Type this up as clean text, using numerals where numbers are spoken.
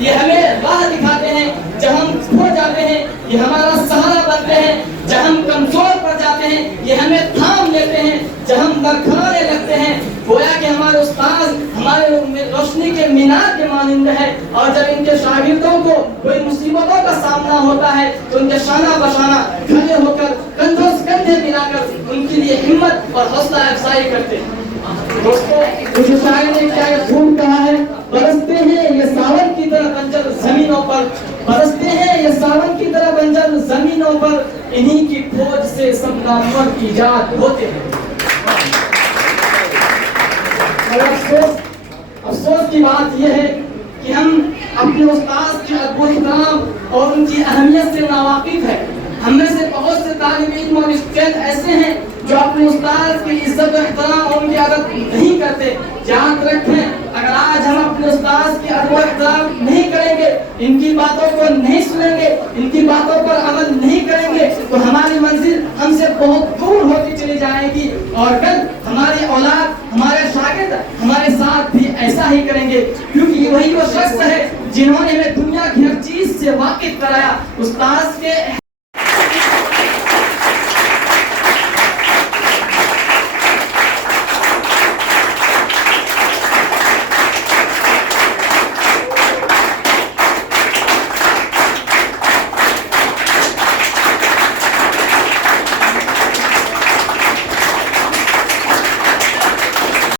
یہ ہمیں راہ دکھاتے ہیں جب ہم کھو جاتے ہیں، یہ ہمارا سہارا بنتے ہیں جب ہم کمزور پڑ جاتے ہیں، یہ ہمیں تھام لیتے ہیں جب ہم لڑکھڑانے لگتے ہیں۔ گویا کہ ہمارے استاد ہمارے روشنی کے مینار کے مانند ہے، اور جب ان کے شاگردوں کو کوئی مصیبتوں کا سامنا ہوتا ہے تو ان کے شانہ بشانہ کھڑے ہو کر کندھوں سے کندھے ملا کر ان کے لیے ہمت اور حوصلہ افزائی کرتے ہیں۔ دوستو، کچھ شاعر نے کیا خوب کہا ہے، برستے ہیں یہ ساون کی طرح بنجر زمینوں پر، برستے ہیں یہ ساون کی طرح بنجر زمینوں پر، انہی کی کھوج سے سب نامور ایجاد ہوتے ہیں۔ اور افسوس کی بات یہ ہے کہ ہم اپنے استاد کے ادب و احترام اور ان کی اہمیت سے ناواقف ہیں۔ ہم میں سے بہت سے طالب علم اور اسٹوڈنٹ ایسے ہیں جو اپنے استاد کی عزت و احترام اور ان کی ادب نہیں کرتے۔ یاد رکھیں، اگر آج ہم اپنے استاد کی ادب و احترام نہیں کریں گے، ان کی باتوں کو نہیں سنیں گے، ان کی باتوں پر عمل نہیں کریں گے، تو ہماری منزل ہم سے بہت دور ہوتی چلی جائے گی، اور کل ہماری اولاد، ہمارے شاگرد ہمارے ساتھ بھی ایسا ہی کریں گے، کیونکہ یہ وہی وہ شخص ہے جنہوں نے ہمیں دنیا کی ہر چیز سے واقف کرایا۔ استاد کے